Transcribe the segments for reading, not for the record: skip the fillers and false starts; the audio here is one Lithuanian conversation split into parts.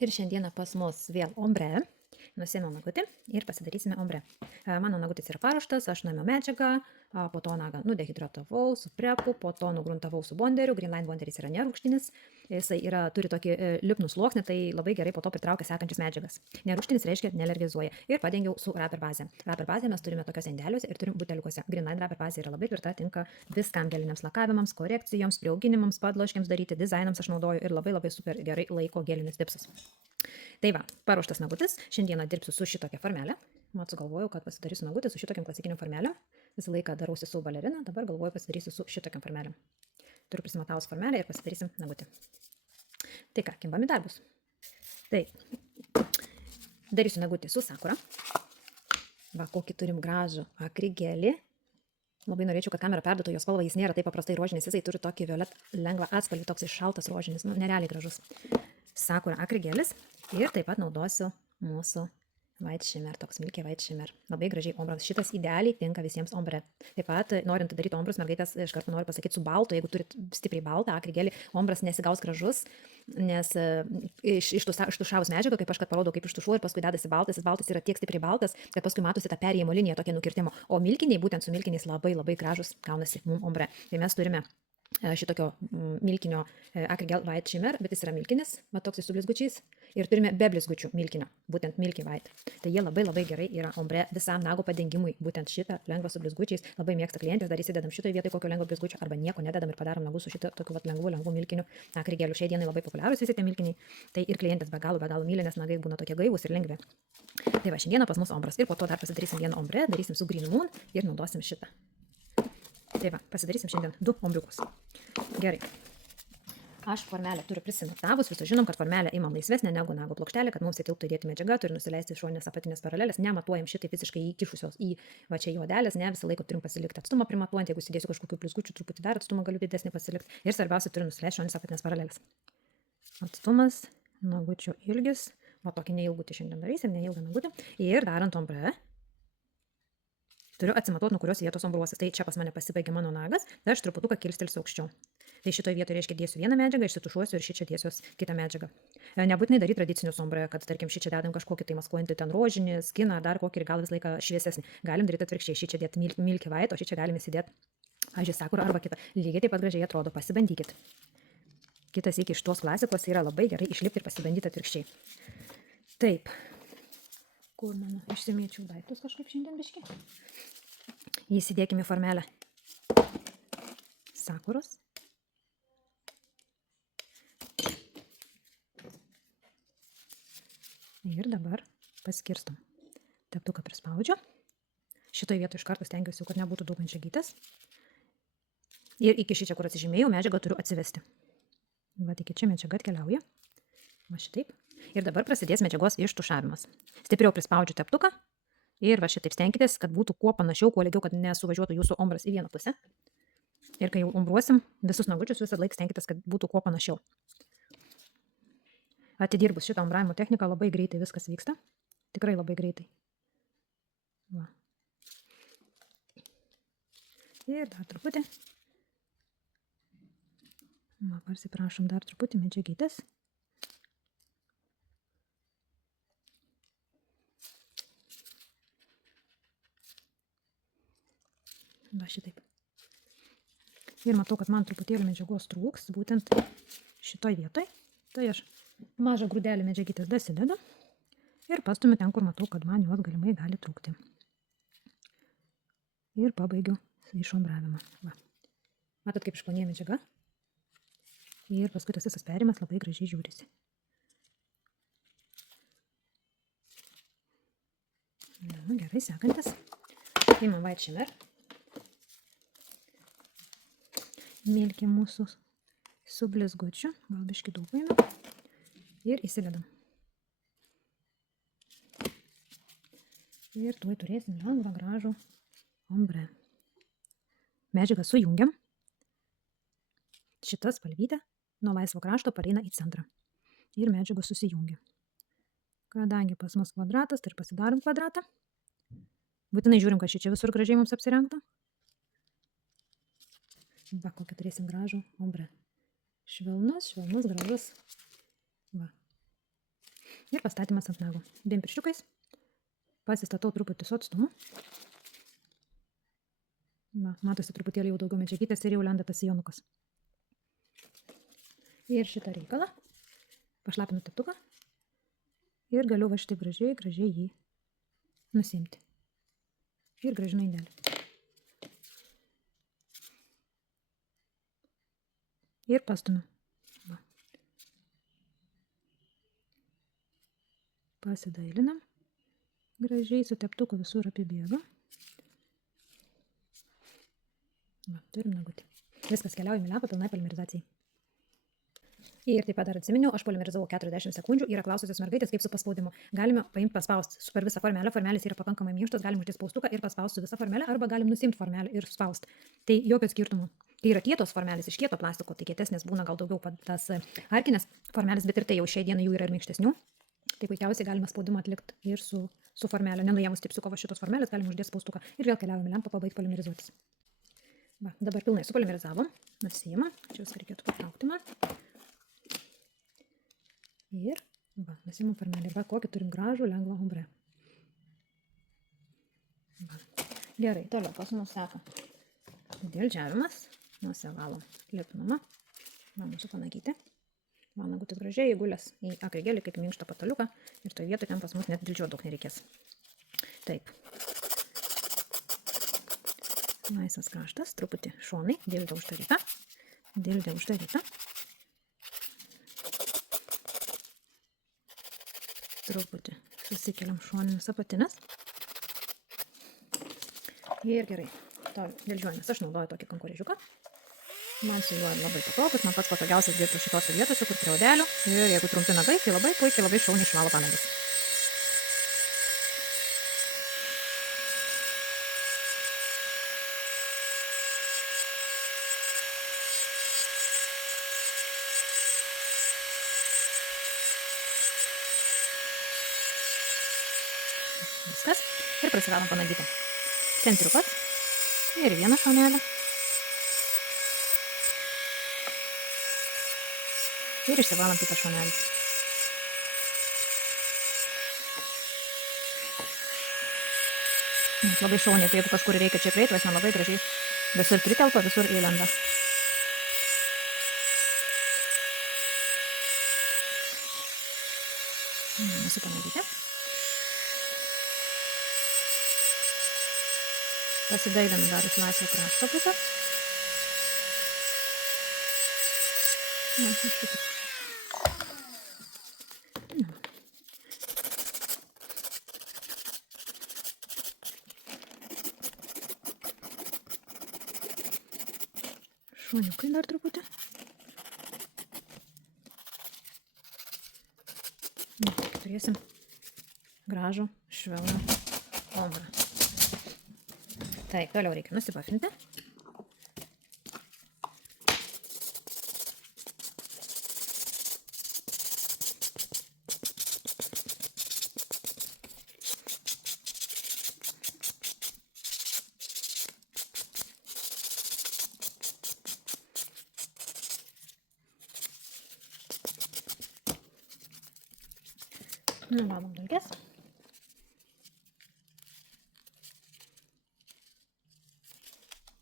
Ir šiandieną pas mus vėl ombre. Nusiėmiau nagutį ir pasidarysime ombre. Mano nagutis yra paruoštas, aš nuėmiau medžiagą, po to nagą nudehidratavau su prepu, po to nugruntavau su bonderiu. Greenline bonderis yra nerūgštinis, jisai turi tokį lipnų sluoksnį, tai labai gerai po to pritraukia sekančias medžiagas. Nerūgštinis reiškia nealergizuoja. Ir padengiau su raper bazė. Raper bazė mes turime tokios indeliuose ir turim buteliukuose. Greenline raper bazė yra labai tvirta, tinka viskam, geliniams lakavimams, korekcijoms, priauginimams, padloškiams daryti, dizainams aš naudoju ir labai labai super gerai laiko gelinius dipsus. Tai va, paruoštas nagutis. Šiandieną dirbsiu su šitokia formelė. Mat sugalvojau, kad pasidarysiu nagutį su šitokiam klasikiniam formelėm. Visą laiką darausi su balerina, dabar galvoju pasidarysiu su šitokiam formelėm. Turiu prisimatavus formelę ir pasidarysim nagutį. Tai ką, kimbam į darbus. Tai, darysiu nagutį su sakura. Va, kokį turim gražų akrigelį. Labai norėčiau, kad kamera perduotų jo spalvą, jis nėra taip paprastai rožinis, jisai turi tokį violet lengvą atspalvį, toks šaltas rožinis, nerealiai gražus. Sakura akrigelis ir taip pat naudosiu mūsų white shimmer, toks milky white shimmer. Labai gražiai ombrams. Šitas idealiai tinka visiems ombre. Taip pat, norint daryti ombrus, mergaitės iš karto noriu pasakyti su baltu, jeigu turit stipriai baltą akrigelį, ombras nesigaus gražus, nes ištušavus medžiagą, kaip aš kad parodau, kaip ištušuoju ir paskui dedasi baltas, jis baltas yra tiek stipriai baltas, kad paskui matosi tą perėjimo liniją, tokia nukirtimo. O milkiniai, būtent su milkiniais labai labai gražus gaunasi mum ombre. Tai mes turime šitokio milkinio akrigel white shimmer, bet jis yra milkinis, va toks su blizgučiais. Ir turime be blizgučių milkinio, būtent milky white. Tai jie labai labai gerai yra ombre visam nago padengimui, būtent šitą lengvą su blizgučiais. Labai mėgsta klientės, dar įsidedam šitoje vietoje kokio lengvo blizgučio arba nieko nededam ir padarom nagus su šitą tokiu lengvu milkiniu akrigeliu. Šiai dienai labai populiarūs visi tie milkiniai. Tai ir klientės be galo myli, nes nagai būna tokie gaivūs ir lengvi. Tai va, šiandieną pas mus ombras ir po to dar pasidarysim vieną ombre, darysim su Green Moon ir naudosim šitą. Tai va, pasidarysim šiandien 2 ombriukus. Gerai. Aš formelę turiu prisimatavus, visus žinom, kad formelę imam laisvesnė negu nago plokštelė, kad mums įtilptų įdėti medžiagą, turi nusileisti šoninės apatinės paralelės, nematuojam šitai visiškai įkišusios į va čia juodelės, ne visą laiką turim pasilikti atstumą primatuojant, jeigu įdėsiu kažkokių blizgučių, truputį dar atstumą galiu didesnį pasilikti ir svarbiausia turi nusileisti šoninės apatinės paralelės. Atstumas, nagučio ilgis, o tokį neilgutį šiandien darysim, neilgą nagutį ir darant ombre. Turiu atsimatuoti, nuo kurios vietos ombruosis. Tai čia pas mane pasibaigė mano nagas, tai aš truputuką kilstelsiu aukščiau. Tai šitoje vietoje reiškia dėsiu vieną medžiagą, išsitušuosiu ir šičia dėsiuos kitą medžiagą. Nebūtinai daryti tradicinius ombre, kad tarkim šičia dedam kažkokį tai maskuojantį ten rožinį, skiną, dar kokį ir gal visą laiką šviesesnį. Galim daryti atvirkščiai, šičia dėti milky white, o šičia galim įsidėti, pavyzdžiui, sakura arba kitą. Lygiai taip pat gražiai atrodo, pasibandykit. Kitas iki iš tos klasikos yra labai gerai išlipti ir pasibandyti atvirkščiai. Taip. Kur mano išsimėčiau daiktus kažkaip šiandien biški? Įsidėkime į formelę sakuros. Ir dabar paskirstom. Teptuką prispaudžiu. Šitoje vietoje iš karto stengiuosi, kad nebūtų daug medžiagytės. Ir iki šičia, kur atsižymėjau, medžiagą turiu atsivesti. Va, iki čia medžiaga atkeliauja. Va šitaip. Ir dabar prasidės medžiagos ištušavimas. Stipriau prispaudžiu teptuką. Ir va šitaip stenkitės, kad būtų kuo panašiau, kuo lygiau, kad nesuvažiuotų jūsų ombras į vieną pusę. Ir kai jau ombruosim visus nagučius, visą laiką stenkitės, kad būtų kuo panašiau. Atidirbus šitą ombravimo techniką labai greitai viskas vyksta. Tikrai labai greitai. Va. Ir dar truputį. Va, parsiprašom dar truputį medžiagytės. Va šitaip. Ir matau, kad man truputėlį medžiagos trūks, būtent šitoj vietoj. Tai aš mažą grūdelį medžiagytės dasidedu ir pastumiu ten, kur matau, kad man jos galimai gali trūkti. Ir pabaigiu išombravimą. Va. Matot, kaip išplonėja medžiaga. Ir paskui tas visas perėjimas labai gražiai žiūrisi. Na, gerai, sekantis. Imam white shimmer. Milki mūsų su blizgučiu, gal biškį daug paėmė. Ir įsidedam. Ir tuoj turėsim lengvą gražų ombre. Medžiagą sujungiam. Šita spalvytė nuo laisvo krašto pareina į centrą. Ir medžiagos susijungia. Kadangi pas mus kvadratas, tai ir pasidarom kvadratą. Būtinai žiūrim, kad šičia visur gražiai mums apsirengtų. Va, kokį turėsim gražų ombre. Švelnus, gražus. Va. Ir pastatymas ant nago. Dviem pirščiukais pasistatau truputį su atstumu. Va, matosi truputėlį jau daugiau medžiagytės ir jau lenda tas sijonukas. Ir šitą reikalą pašlapinu teptuką ir galiu va štai gražiai jį nusimti. Ir grąžinu indelį. Ir pastumiu. Va. Pasidailinam. Gražiai su teptuku visur apibėga. Va, turim nagutį. Viskas, keliaujame į lempą pilnai polimerizacijai. Ir taip pat dar atsiminiau, aš polimerizavau 40 sekundžių, yra klaususios mergaitės kaip su paspaudimu. Galime paimti paspausti per visą formelę, formelės yra pakankamai minkštos, galim uždėti spaustuką ir paspausti visą formelę, arba galim nusimti formelę ir spausti. Tai jokio skirtumo. Tai yra kietos formelės iš kieto plastiko, tai kietesnės būna gal daugiau tas arkinės formelės, bet ir tai jau šiai dienai jų yra ir minkštesnių. Tai puikiausiai galima spaudimą atlikti ir su formelė. Nenuėmus tipsiuko va šitos formelės, galim uždėti spaustuką ir vėl keliaujame lempą pabaigti polimerizuotis. Va, dabar pilnai supolimerizavom, nusiima, čia viską reikėtų patraukti man. Ir va, nusiimam formelį. Va, kokį turim gražų, lengvą ombre. Va. Gerai, toliau pas mus seka dildžiavimas. Nusivalom lipnumą. Va, mūsų panagyti. Va, nagutis gražiai įgulės į akrigelį kaip minkštą pataliuką. Ir toj vietoj ten pas mus net dildžiuot daug nereikės. Taip. Laisvas kraštas, truputį šonai, dildė uždaryta. Dildė uždaryta. Truputį susikeliam šoninius apatines. Ir gerai. Dildžiuojamės. Aš naudoju tokį kankorėžiuką. Man su juo labai patogus, man pats patogiausias dirbti šitose vietose, kur prie odelių. Ir jeigu trumpi nagai, tai labai puikiai, labai šauniai išvalo panagus. Viskas. Ir prasivalom panagyti. Centriukas. Ir vieną šonelę. Ir išsivalom kitą šonelį. Labai šauniai, tai jeigu kažkur reikia čia prieiti, vas man labai gražiai visur pritelpa, visur įlenda. Nusipanagyti. Pasidailinu dar iš laisvo krašto pusę. Šoniukai dar truputį. Turėsim gražų švelnų ombrą. Taip, toliau reikia nusipafinti. Nuvalom dulkes.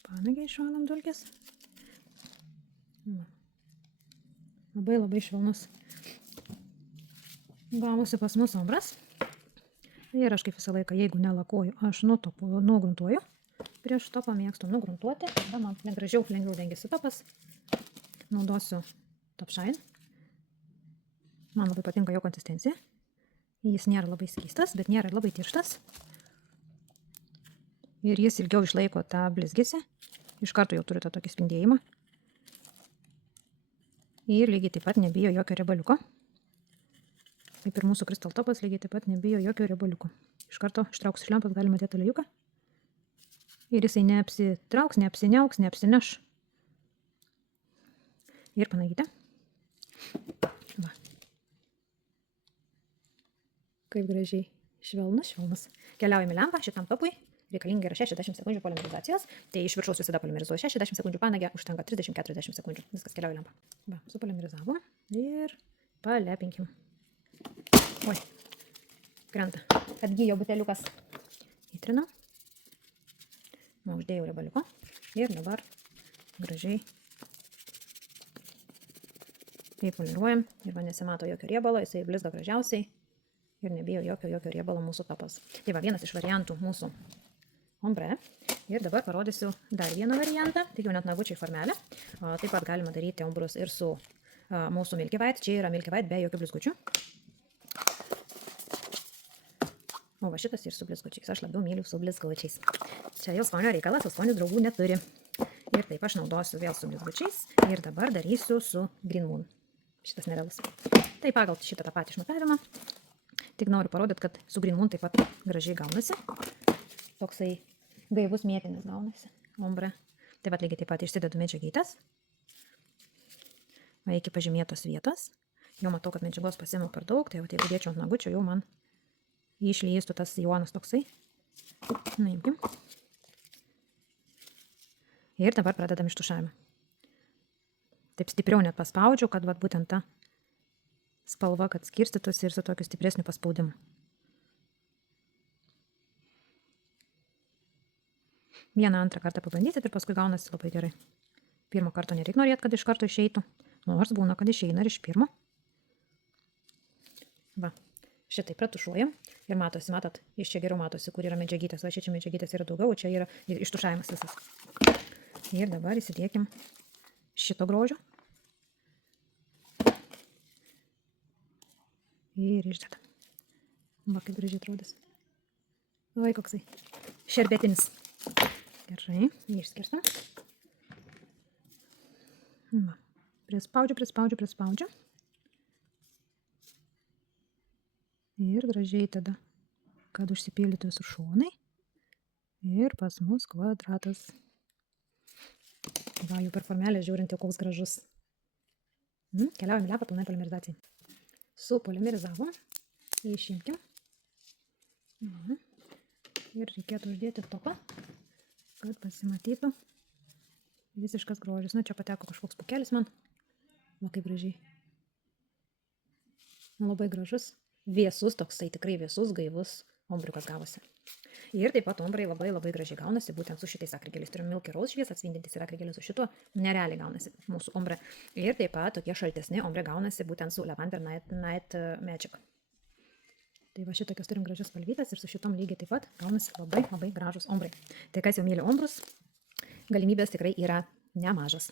Panagiai išvalom dulkes. Labai švelnus gavosi pas mus ombras. Ir aš kaip visą laiką, jeigu nelakuoju, aš nugruntuoju. Prieš topą mėgstu nugruntuoti. Tada man lengviau dengiasi topas. Naudosiu Top Shine. Man labai patinka jo konsistencija. Jis nėra labai skystas, bet nėra labai tirštas. Ir jis ilgiau išlaiko tą blizgesį. Iš karto jau turi tą tokį spindėjimą. Ir lygiai taip pat nebijo jokio riebaliuko. Kaip ir mūsų Crystal Topas, lygiai taip pat nebijo jokio riebaliuko. Iš karto ištraukus iš lempos galima dėti aliejūką. Ir jisai neapsitrauks, neapsiniauks, neapsineš. Ir panagyti. Va. Kaip gražiai švelnus. Keliaujame lempą šitam topui. Reikalinga yra 60 sekundžių polimerizacijos. Tai iš viršaus visada polimerizuoju 60 sekundžių, panagę užtenka 30-40 sekundžių. Viskas keliauja lempą. Va, supolimerizavom ir palepinkim. Oi, krenta. Atgyjo buteliukas. Įtrinu. Uždėjau riebaliuko. Ir dabar gražiai įpoliruojam. Ir man nesimato jokio riebalo, jisai blizga gražiausiai. Ir nebijo jokio riebalo mūsų topas. Tai va, vienas iš variantų mūsų ombre. Ir dabar parodysiu dar vieną variantą, tik jau net nagučiai formelę. Taip pat galima daryti ombrus ir su mūsų Milky White. Čia yra Milky White be jokių blizgučių. O va šitas ir su blizgučiais. Aš labiau myliu su blizgučiais. Čia jau skonio reikalas, o skonis draugų neturi. Ir taip aš naudosiu vėl su blizgučiais. Ir dabar darysiu su Green Moon. Šitas nerealus. Tai pagal šitą tą patį išmatavimą. Tik noriu parodyti, kad su Green Moon taip pat gražiai gaunasi. Toksai gaivus mėtinis gaunasi ombre. Taip pat lygiai taip pat išsidedu medžiagytes. Va iki pažymėtos vietos. Jau matau, kad medžiagos pasiėmiau per daug, tai jau jeigu dėčiau ant nagučio, jau man išleistų tas jonas toksai. Naimkim. Ir dabar pradedam ištušavimą. Taip stipriau net paspaudžiu, kad vat būtent ta spalva, kad skirstytųsi ir su tokiu stipresniu paspaudimu. Vieną antrą kartą pabandysit ir paskui gaunasi labai gerai. Pirmo karto nereik norėti, kad iš karto išeitų. Nors būna, kad išeina ir iš pirmo. Va, šitai pratušuojam. Ir matosi, matot, iš čia geriau matosi, kur yra medžiagytės. Va, čia medžiagytės yra daugiau, o čia yra ištušavimas visas. Ir dabar įsidėkim šito grožio. Ir išdedam. Va, kaip gražiai atrodys. Oi, koksai šerbetinis. Gerai, išskirstam. Va, prispaudžiu. Ir gražiai tada, kad užsipildytų visur šonai. Ir pas mus kvadratas. Va, jau per formelę žiūrint, jau koks gražus. Keliaujam į lepą pilnai polimerizacijai. Supolimerizavom. Išimkim. Ir reikėtų uždėti topą, kad pasimatytų visiškas grožis. Nu, čia pateko kažkoks pukelis man. Va, kaip gražiai. Labai gražus. Vėsus, toksai tikrai vėsus, gaivus ombriukas gavosi. Ir taip pat ombrai labai gražiai gaunasi, būtent su šitais akrigeliais. Turim Milky Rose švies atspindintis ir akrigelius, su šituo nerealiai gaunasi mūsų ombre. Ir taip pat tokie šaltesni ombre gaunasi būtent su Lavender Night Magic. Tai va šitokios turim gražias spalvytas ir su šitom lygiai taip pat gaunasi labai gražus ombrai. Tai kas jau myli ombrus, galimybės tikrai yra nemažas.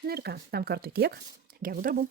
Na ir ką, tam kartui tiek. Gerų darbų.